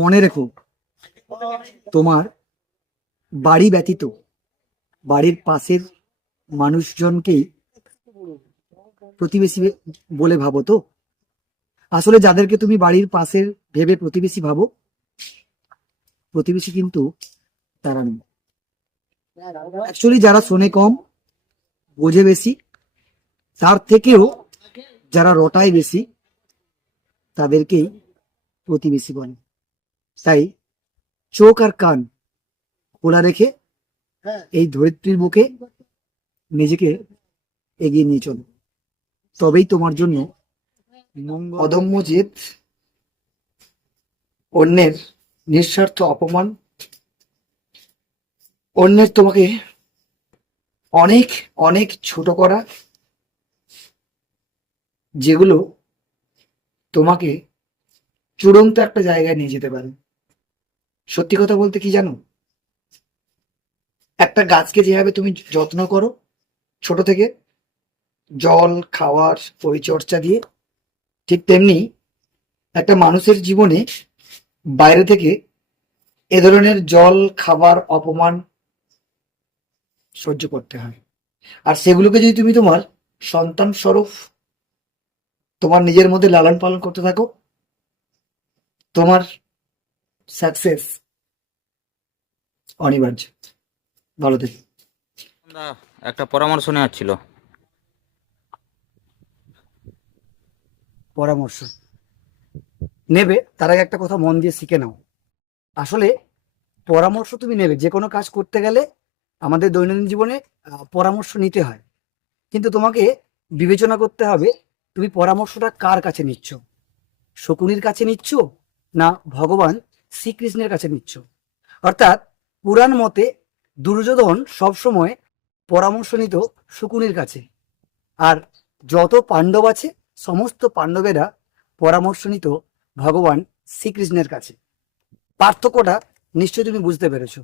মনে রেখো, তোমার বাড়ি ব্যতীত বাড়ির পাশের মানুষজনকেই প্রতিবেশী বলে ভাবো তো। আসলে যাদেরকে তুমি বাড়ির পাশের ভেবে প্রতিবেশী ভাবো, প্রতিবেশী কিন্তু তারা নেই। অ্যাকচুয়ালি যারা শোনে কম, বোঝে বেশি, তার থেকেও যারা রটায় বেশি, তাদেরকেই প্রতিবেশী বলে। তাই চোখ আর কান খোলা রেখে এই ধরিত্রীর বুকে নিজেকে এগিয়ে নিয়ে চলো, তবেই তোমার জন্য অদম্য জেদ, অন্যের নিঃস্বার্থ অপমান, অন্যের তোমাকে অনেক অনেক ছোট করা, যেগুলো তোমাকে চূড়ান্ত একটা জায়গায় নিয়ে যেতে পারে। সত্যি কথা বলতে কি জানো, একটা গাছকে যেভাবে তুমি যত্ন করো ছোট থেকে, জল খাওয়ার পরিচর্যা দিয়ে, ঠিক তেমনি একটা মানুষের জীবনে বাইরে থেকে এ ধরনের জল খাবার অপমান সহ্য করতে হয়। আর সেগুলোকে যদি তুমি তোমার সন্তান স্বরূপ তোমার নিজের মধ্যে লালন পালন করতে থাকো, তোমার সাকসেস অনিবার্য। ভালো থেকো। দা, একটা পরামর্শ নেওয়ার ছিল। পরামর্শ নেবে, তার আগে একটা কথা মন দিয়ে শিখে নাও। আসলে পরামর্শ তুমি নেবে, যে কোনো কাজ করতে গেলে আমাদের দৈনন্দিন জীবনে পরামর্শ নিতে হয়। কিন্তু তোমাকে বিবেচনা করতে হবে, তুমি পরামর্শটা কার কাছে নিচ্ছ। শকুনির কাছে নিচ্ছ, না ভগবান শ্রীকৃষ্ণের কাছে নিচ্ছ। অর্থাৎ পুরাণ মতে দুর্যোধন সবসময় পরামর্শ নিত শকুনির কাছে, আর যত পাণ্ডব আছে সমস্ত পাণ্ডবেরা পরামর্শ নিত ভগবান শ্রীকৃষ্ণের কাছে। পার্থক্যটা নিশ্চয়ই তুমি বুঝতে পেরেছো।